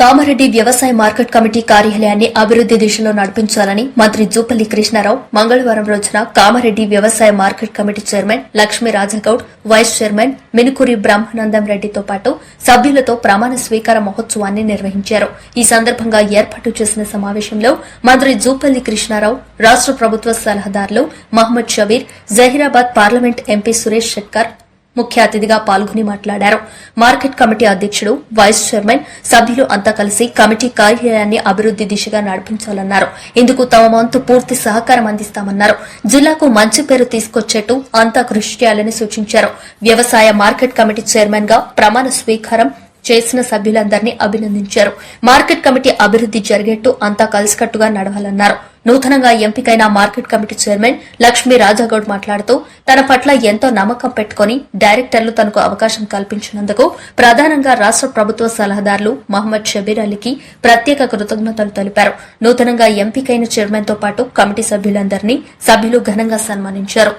కామారెడ్డి వ్యవసాయ market committee కార్యాలయాన్ని అభివృద్ది దిశలో నడిపించాలని మంత్రి జూపల్లి కృష్ణారావు మంగళవారం రోజున కామారెడ్డి వ్యవసాయ market committee chairman Lakshmi Rajagoud vice chairman Minukuri Brahmanandam రెడ్డితో పాటు సభ్యులతో ప్రమాణ స్వీకార మహోత్సవాన్ని నిర్వహించారు. ఈ సందర్భంగా ఏర్పాటు చేసిన సమావేశంలో మంత్రి జూపల్లి కృష్ణారావు రాష్ట ప్రభుత్వ సలహాదారులు మహమ్మద్ షబీర్ జహీరాబాద్ పార్లమెంట్ ఎంపీ సురేష్ శెట్కర్ ముఖ్య అతిథిగా పాల్గొని మాట్లాడారు. మార్కెట్ కమిటీ అధ్యక్షుడు వైస్ చైర్మన్ సభ్యులు అంతా కలిసి కమిటీ కార్యాలయాన్ని అభివృద్ది దిశగా నడిపించాలన్నారు. ఇందుకు తమ వంతు పూర్తి సహకారం అందిస్తామన్నారు. జిల్లాకు మంచి పేరు తీసుకొచ్చేట్టు అంతా కృషి చేయాలని సూచించారు. వ్యవసాయ మార్కెట్ కమిటీ చైర్మన్గా ప్రమాణ స్వీకారం చేసిన సభ్యులందరినీ అభినందించారు. మార్కెట్ కమిటీ అభివృద్ది జరిగేట్టు అంతా కలిసికట్టుగా నడవాలన్నారు. నూతనంగా ఎంపికైన market committee chairman Lakshmi Rajagoud మాట్లాడుతూ తన పట్ల ఎంతో నమ్మకం పెట్టుకుని డైరెక్టర్లు తనకు అవకాశం కల్పించినందుకు ప్రధానంగా రాష్ట ప్రభుత్వ సలహాదారులు మహమ్మద్ షబీర్ అలీకి ప్రత్యేక కృతజ్ఞతలు తెలిపారు. నూతనంగా ఎంపికైన చైర్మన్తో పాటు కమిటీ సభ్యులందరినీ సభ్యులు ఘనంగా సన్మానించారు.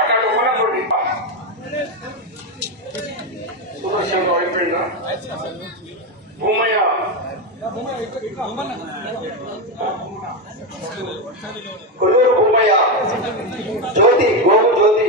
అక్కడ సుదర్శన్ అయిపోయిందా? భూమయ్య. కొల్లూరు భూమయ్య. జ్యోతి గోము జ్యోతి.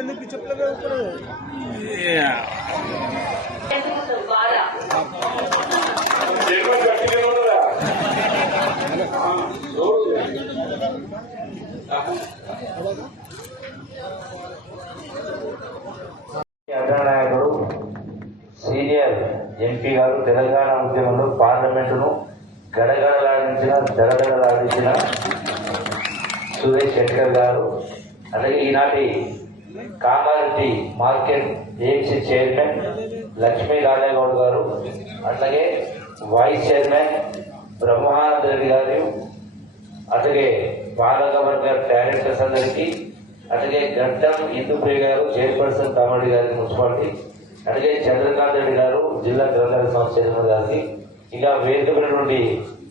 ఎందుకు చెప్పలేదు నాయకుడు సీనియర్ ఎంపీ గారు తెలంగాణ ఉద్యమంలో పార్లమెంటును గడగడలాడించిన దడదడలాడించిన సురేష్ శెట్కర్ గారు అలాగే ఈనాటి Kamareddy market AMC chairman Lakshmi Rajagoud గారు అట్లాగే వైస్ చైర్మన్ బ్రహ్మానంద రెడ్డి గారు అట్లాగే పాలకవర్గ డైరెక్టర్స్ అందరికీ అట్లాగే గడ్డం ఇందుప్రియ గారు చైర్పర్సన్ కామారెడ్డి గారి మున్సిపాలిటీ అట్లాగే చంద్రకాంత్ రెడ్డి గారు జిల్లా గ్రంథాలయ సంస్థ చైర్మన్ గారికి ఇంకా వేదిక నుండి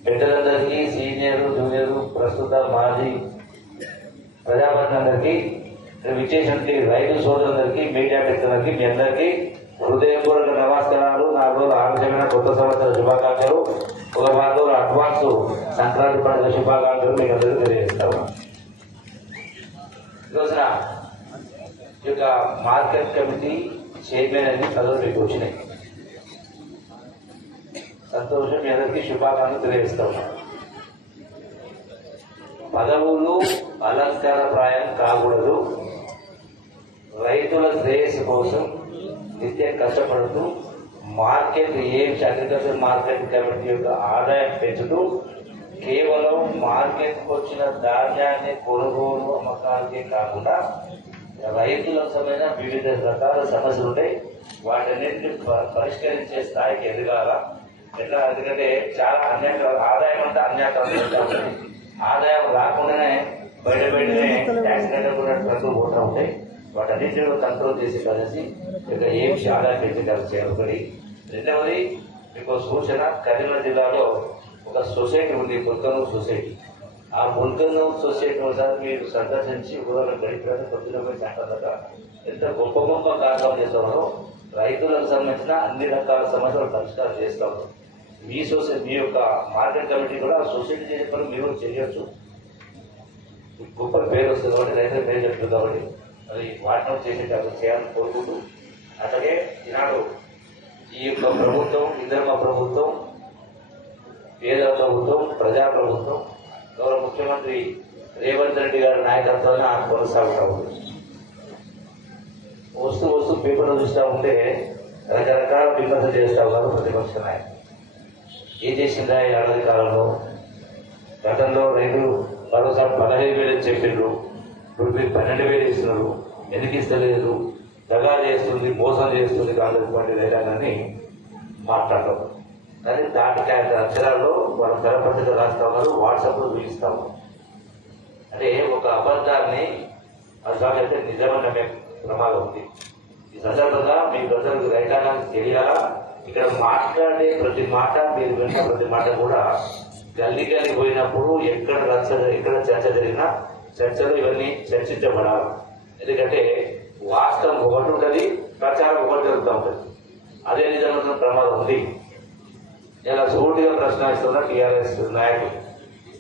పెద్దలందరికీ సీనియర్ జూనియర్ ప్రస్తుత మాజీ ప్రజాప్రతినిధులందరికీ విచ్చేసినటువంటి రైతు సోదరులందరికీ మీడియా మిత్రులందరికీ మీ అందరికీ హృదయపూర్వక నమస్కారాలు నాలుగు రోజులు ఆలస్యమైన కొత్త సంవత్సర శుభాకాంక్షలు. ఒక వారం రోజులు అడ్వాన్స్ సంక్రాంతి పండుగ శుభాకాంక్షలు మీకు అందరికీ తెలియజేస్తాము. ఈరోజున ఈ యొక్క మార్కెట్ కమిటీ చైర్మన్ అని పదవులు మీకు వచ్చినాయి. సంతోషం మీ అందరికీ శుభాకాంక్షలు తెలియజేస్తాము. పదవులు అలంకారప్రాయం కాకూడదు. రైతుల శ్రేయస్సు కోసం నిత్యం కష్టపడుతూ మార్కెట్ ఏం అగ్రికల్చర్ మార్కెట్ కమిటీ యొక్క ఆదాయం పెంచుతూ కేవలం మార్కెట్కి వచ్చిన ధాన్యాన్ని కొనుగోలు అమ్మకాలకే కాకుండా రైతుల సంబంధించిన వివిధ రకాల సమస్యలు ఉంటాయి. వాటన్నింటినీ ప- పరిష్కరించే స్థాయికి ఎదగాల. ఎట్లా ఎందుకంటే చాలా అన్యాయ ఆదాయం అంటే అన్యాయ. ఆదాయం రాకుండానే బయట బయటనే ట్యాక్స్ కట్టకుండా ట్రక్కులు ఉంటాయి. వాటన్నింటిలో కంట్రోల్ చేసి కలిసి ఇక ఏం ఆదాయం పెంచి కలిసి ఒకటి. రెండవది మీకు సూచన కరీంనగర్ జిల్లాలో ఒక సొసైటీ ఉంది పుల్కనూరు సొసైటీ. ఆ పుల్కనూరు సొసైటీ ఒకసారి మీరు సందర్శించి ఊళ్ళో గడిపారు పొద్దున పోయి ఎంత గొప్ప గొప్ప కార్యక్రమం చేస్తామో రైతులకు సంబంధించిన అన్ని రకాల సమస్యలు పరిష్కారం చేస్తాము మీ సొసైటీ మీ యొక్క మార్కెట్ కమిటీ కూడా సొసైటీ చేసే పనులు మీరు చేయొచ్చు. గొప్ప పేరు వస్తుంది కాబట్టి రైతుల పేరు చెప్తుంది కాబట్టి అది వాటిని చేసేటప్పుడు చేయాలని కోరుకుంటూ అట్లాగే ఈనాడు ఈ యొక్క ప్రభుత్వం ఇంద్రమ ప్రభుత్వం పేద ప్రభుత్వం ప్రజా ప్రభుత్వం గౌరవ ముఖ్యమంత్రి రేవంత్ రెడ్డి గారి నాయకత్వాన్ని ఆ కొనసాగుతా ఉంది వస్తూ వస్తూ పేపర్లు చూస్తూ ఉంటే రకరకాల విమర్శ చేస్తా ఉన్నారు ప్రతిపక్ష నాయకులు. ఏం చేసిందా ఈ ఏడాది కాలంలో గతంలో రైతు మరోసారి పదహైదు వేలు చెప్పిండ్రు. ఇప్పుడు మీరు పన్నెండు వేలు ఇస్తున్నారు. ఎందుకు ఇస్తలేదు? దగా చేస్తుంది మోసం చేస్తుంది కాంగ్రెస్ పార్టీ రైతాంగాన్ని మాట్లాడటం కానీ దాటికి ఐదు అక్షరాల్లో వాళ్ళ కరపత్రిక రాస్తా ఉన్నారు వాట్సాప్లో చూపిస్తా అంటే ఒక అబద్ధాన్ని అసలు నిజమన్న ప్రమాదం ఉంది. ఈ సందర్భంగా మీ ప్రజలకు రైతాంగానికి తెలియాలా? ఇక్కడ మాట్లాడే ప్రతి మాట మీరు విన్న ప్రతి మాట కూడా గల్లీ గల్లీ పోయినప్పుడు ఎక్కడ రచ్చ ఎక్కడ చర్చ జరిగినా చర్చలు ఇవన్నీ చర్చించబడాలి. ఎందుకంటే వాస్తవం ఒకటి ఉంటుంది ప్రచారం ఒకటి జరుగుతూ ఉంటుంది. అదే నిజమైన ప్రమాదం ఉంది. ఇలా సూటిగా ప్రశ్నిస్తున్న టీఆర్ఎస్ నాయకులు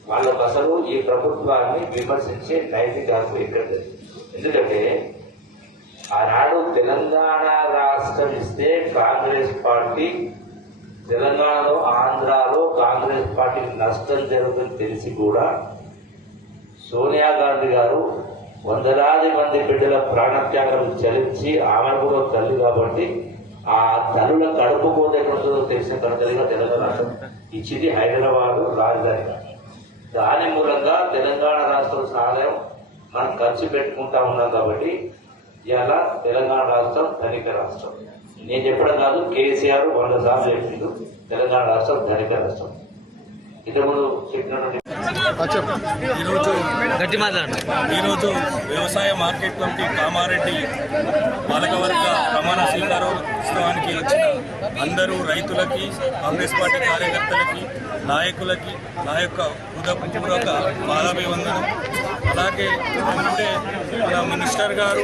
వాళ్ళకు అసలు ఈ ప్రభుత్వాన్ని విమర్శించే నైతిక హక్కు ఎక్కడ ఎందుకంటే ఆనాడు తెలంగాణ రాష్ట్రం ఇస్తే కాంగ్రెస్ పార్టీ తెలంగాణలో ఆంధ్రాలో కాంగ్రెస్ పార్టీకి నష్టం జరుగుతుందని తెలిసి కూడా సోనియా గాంధీ గారు వందలాది మంది బిడ్డల ప్రాణత్యాగం చలించి ఆమె కూడా తల్లి కాబట్టి ఆ తల్లుల కడుపు పోతే ఎక్కడుంటుందో తెలిసిన కనుకలుగా తెలంగాణ రాష్ట్రం ఇచ్చింది హైదరాబాద్ రాజధాని. దాని మూలంగా తెలంగాణ రాష్ట్రం సహాయం మనం ఖర్చు పెట్టుకుంటా ఉన్నాం కాబట్టి ఇవాళ తెలంగాణ రాష్ట్రం ధనిక రాష్ట్రం. నేను చెప్పడం కాదు కేసీఆర్ వంద సార్లు చెప్పిండు తెలంగాణ రాష్ట్రం ధనిక రాష్ట్రం. ఇంతకుముందు చెప్పినటువంటి చెప్పు ఈరోజు గట్టి ఈరోజు వ్యవసాయ మార్కెట్ కమిటీ కామారెడ్డి పాలకవర్గ ప్రమాణ స్వీకారోత్సవానికి వచ్చిన అందరూ రైతులకి కాంగ్రెస్ పార్టీ కార్యకర్తలకి నాయకులకి నా యొక్క హృదయపూర్వక పాదాభివందనం. అలాగే మన మినిస్టర్ గారు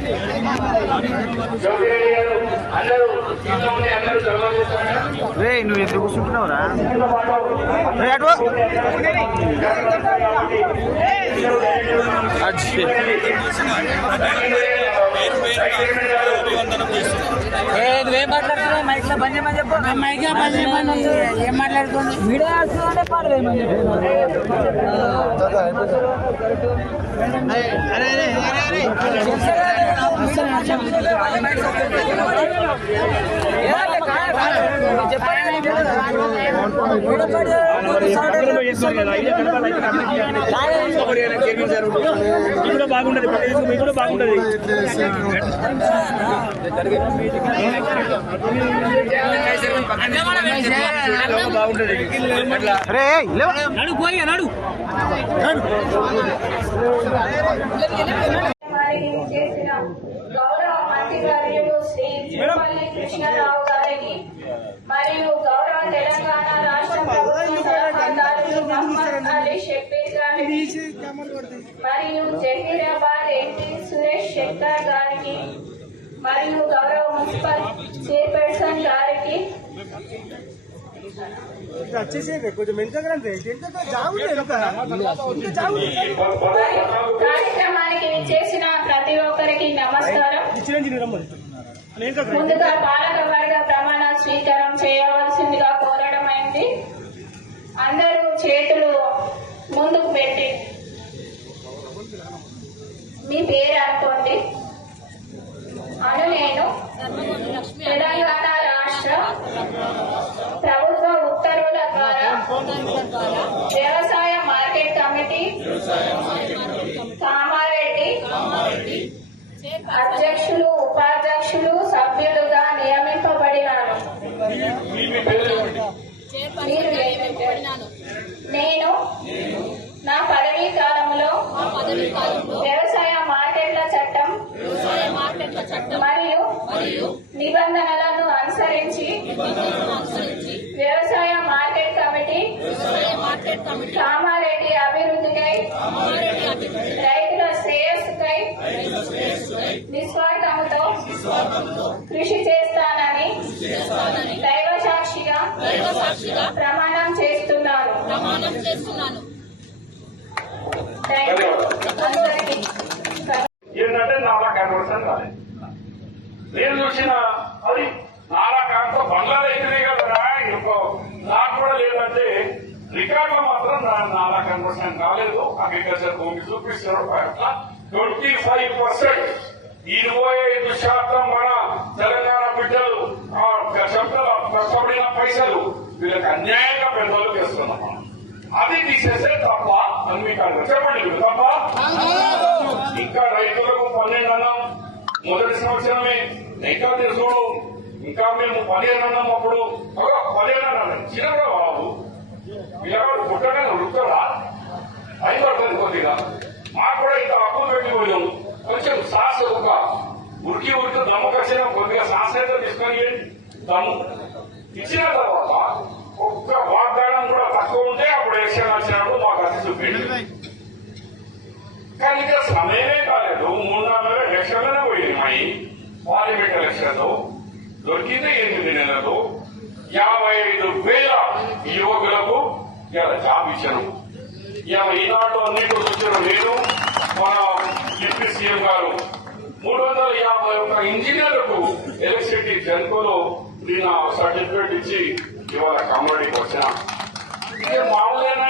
రే నువ్వు ఎందుకు కూర్చుంటున్నావురా? రే అటు అచ్చి. ఏం మాట్లాడుతుంది వీడియో వస్తుందంటే పాడు వేయమని చెప్పు కూడా బాగుంటది ప్రదేశం కూడా బాగుంటది రే నడు పోయి నడు చేసిన గౌరవ శ్రీ గారికి మరియు గౌరవ తెలంగాణ రాష్ట్ర ప్రభుత్వ సలహాదారులు మహమ్మద్ అలీ షబ్బీర్ గారికి మరియు జహీరాబాద్ ఎంపీ సురేష్ శెట్టర్ గారికి మరియు గౌరవ మున్సిపల్ చైర్పర్సన్ గారికి. కొంచెం వెనుక కార్యక్రమానికి చేసిన ప్రతి ఒక్కరికి నమస్కారం. ముందుగా పాలక వర్గ ప్రమాణ స్వీకారం చేయవలసిందిగా కోరడమైంది అందరూ చేతులు ముందుకు పెట్టి మీ పేరు అనుకోండి అను నేను తెలంగాణ రాష్ట్ర ప్రభుత్వ ఉత్తర్వుల ద్వారా వ్యవసాయ మార్కెట్ కమిటీ కామారెడ్డి అధ్యక్షులు ఉపాధ్యక్షులు సభ్యులుగా నియమింపబడినాను మీరు నియమించారు. నేను నా పదవీ కాలంలో వ్యవసాయ మార్కెట్ల చట్టం మరియు నిబంధనలను అనుసరించి వ్యవసాయ మార్కెట్ కమిటీ కామారెడ్డి అభివృద్ధికై రైతుల శ్రేయస్సుకై నిస్వార్థముతో కృషి చేస్తానని దైవ సాక్షిగా ప్రమాణం చేస్తున్నాను. యూ అందరికీ ఏంటంటే నాలా కన్వర్షన్ కాలేదు నేను చూసిన అది నాలా కాక బంగ్లాదేశ్నే కదా ఇంకో నాకు కూడా లేదంటే రికార్డులో మాత్రం నా- నాలా కన్వర్షన్ కాలేదు. అగ్రికల్చర్ భూమి చూపిస్తున్నారు. అట్లా ట్వంటీ ఫైవ్ పర్సెంట్ ఇరవై ఐదు శాతం మన తెలంగాణ బిడ్డలు ఆ కష్టపడిన పైసలు వీళ్ళకి అన్యాయంగా పెద్దలు చేస్తున్నాం అది తీసేస్తే తప్ప అని మీకు చెప్పండి తప్ప ఇంకా రైతులకు పన్నెండు అన్నాం మొదటి సంవత్సరమే ఇంకా తెలుసుకోడు ఇంకా మేము పదిహేను అన్నాం అప్పుడు పదిహేను అన్నాం చిన్నగా బాబు పిల్లవాడు పుట్టగా ఉడుకుతారా అయి పడుతుంది కొద్దిగా మాకు కూడా ఇంత అప్పు పెట్టిపోయాం కొంచెం సాస్ ఒక ఉరికి ఉరికి దమ్మకొచ్చిన కొద్దిగా సాస్ అయితే తీసుకొని దమ్ము ఇచ్చిన తర్వాత ఒక్క వాగ్దానం కూడా తక్కువ ఉంటే అప్పుడు ఎలక్షన్ వచ్చినప్పుడు మాకు అది చూపించండి కానీ ఇక్కడ సమయమే కాలేదు. మూడు నాలుగు నెలలు ఎలక్షన్లోనే పోయినాయి. పార్లమెంట్ ఎలక్షన్లో దొరికింది ఎనిమిది నెలలు. యాభై ఐదు వేల యువకులకు ఇలా జాబ్ ఇచ్చాను. ఇలా ఈనాడు అన్నింటి వచ్చిన నేను మన డిప్యూటీ సీఎం గారు మూడు వందల యాభై ఒక్క ఇంజనీర్లకు ఎలక్ట్రిసిటీ జన్కోలో నేను సర్టిఫికేట్ ఇచ్చి ఇవాళ కమ్మడికి వచ్చిన. ఇదే మామూలేనా?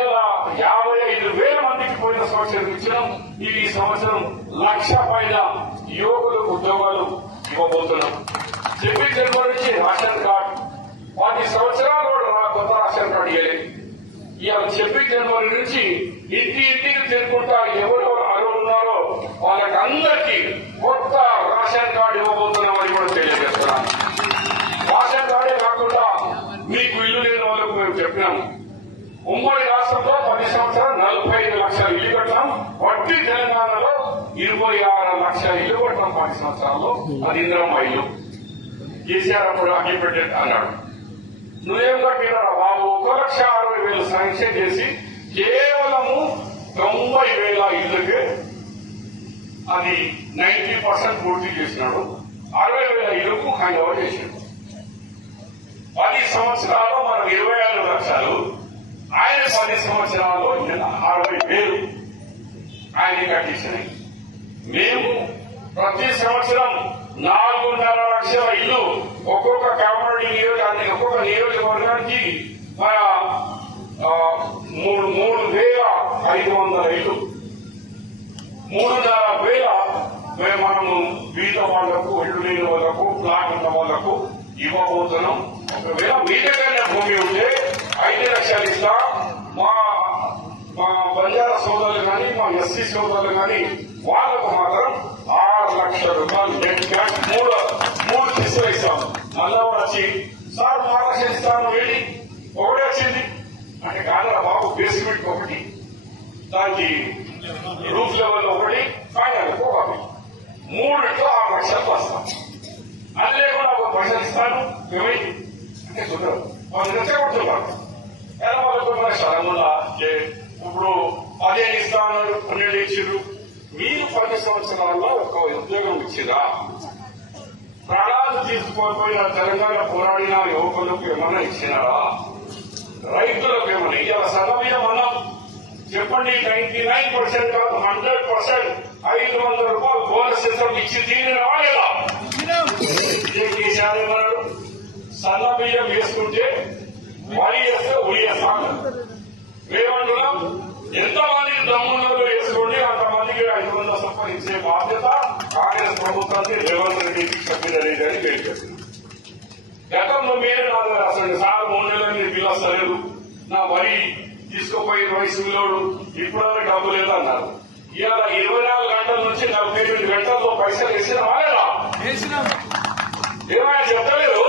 ఇలా యాభై ఐదు వేల పోయిన సంవత్సరం ఇచ్చినాం ఈ సంవత్సరం లక్ష పైన యువకులకు ఉద్యోగాలు ఇవ్వబోతున్నాం. చెప్పి జన్మ నుంచి రేషన్ కార్డు. పది సంవత్సరాలు కూడా కొత్త రేషన్ కార్డు ఇవ్వలేదు ఇవాళ చెప్పి జనవరి నుంచి ఇంటి ఇంటికి తిరుగుకుంటా ఎవరెవరు అర్హులు ఉన్నారో వాళ్ళకి అందరికీ కొత్త రేషన్ కార్డు ఇవ్వబోతున్నామని కూడా తెలియజేస్తున్నాను రేషన్ కార్డే కాకుండా మీకు ఇల్లు లేని వాళ్ళకు మేము చెప్పినాము ఉమ్మడి రాష్ట్రంలో పది సంవత్సరాలు నలభై ఐదు లక్షల ఇల్లు కట్టాం వడ్డీ తెలంగాణలో ఇరవై ఆరు లక్షల ఇల్లు కట్టాం పది సంవత్సరాల్లో అది ఇంద్రమ్మ ఇల్లు కేసీఆర్ అప్పుడు అగ్గిపెట్టే అన్నాడు. నువ్వేం కట్టినా బాబు ఒక లక్ష అరవై వేలు శాంక్షన్ చేసి కేవలము తొంభై వేల ఇళ్ళకి అది నైన్టీ పర్సెంట్ పూర్తి చేసినాడు. అరవై వేల ఇళ్ళకు హ్యాండ్ ఓవర్ చేసినాడు పది సంవత్సరాల్లో మనం ఇరవై ఆరు లక్షలు. ఆయన పది సంవత్సరాల్లో అరవై వేలు. ఆయన కట్టించినాయి. మేము ప్రతి సంవత్సరం నాలుగున్నర లక్షల ఇల్లు ఒక్కొక్క కమ్యూనిటీ నియోజకానికి ఒక్కొక్క నియోజకవర్గానికి మన మూడు మూడు వేల ఐదు వందల ఇల్లు. మూడున్నర వేల మనము బీద వాళ్ళకు ఇల్లు లేని వాళ్ళకు ప్లాట్ ఉన్న వాళ్ళకు ఇవ్వబోతున్నాం. ఒకవేళ మీ దగ్గర భూమి ఉంటే ఐదు లక్షలు ఇస్తా. మా మా బంజారా సోదరులు కానీ మా ఎస్సీ సోదరులు కానీ వాళ్ళకు మాత్రం ఆరు లక్షల రూపాయలు నెట్ మూడు మూడు కిస్తులు మళ్ళా వచ్చి సార్ మా ఇస్తాను వెళ్ళి ఒకటే వచ్చింది అంటే కాదరా బాబు బేస్మెంట్ ఒకటి దానికి రూఫ్ లెవెల్ ఒకటి ఫైనల్ ఒకటి మూడిట్లో ఆరు లక్షలు వస్తాం అది లేకుండా ఒక పైసలు ఇస్తాను ఏమైంది అంటే చూడరు వాళ్ళు రెచ్చగొడుతున్నారు ఎలా వాళ్ళకు మన ఇప్పుడు ఇస్తాను పన్నెండు ఇచ్చిర్రు మీరు పది సంవత్సరాల్లో ఒక ఉద్యోగం ఇచ్చిరా? ప్రాణాలు తీసుకుపోయిన తెలంగాణ పోరాడిన యువకులకు ఏమైనా ఇచ్చినారా? రైతులకు ఏమైనా ఇవాళ సగమీయం మనం చెప్పండి నైన్టీ నైన్ పర్సెంట్ కాదు హండ్రెడ్ పర్సెంట్ ఐదు వందల రూపాయలు బోనస్ ఇస్తాం ఇచ్చి దీని రాలేదా ఏం సన్న బియ్యం వేసుకుంటే వరి వేస్తే ఉరి వేస్తాం మేమంటున్నాం ఎంతమంది దమ్ములలో వేసుకోండి అంతమందికి ఐదు వందల సంపాదించే బాధ్యత కాంగ్రెస్ ప్రభుత్వానికి రేవంత్ రెడ్డికి చెప్పినది అని తెలియజేస్తుంది గతంలో మీరే నా దగ్గర అసలు సార్ మూడు నెలలు మీరు వస్తలేదు నా వరి తీసుకుపోయి వయసులోడు ఇప్పుడు డబ్బు లేదు అన్నారు ఇవాళ ఇరవై నాలుగు గంటల నుంచి నలభై ఎనిమిది గంటల్లో పైసలు వేసిన ఏమైనా చెప్పలేదు?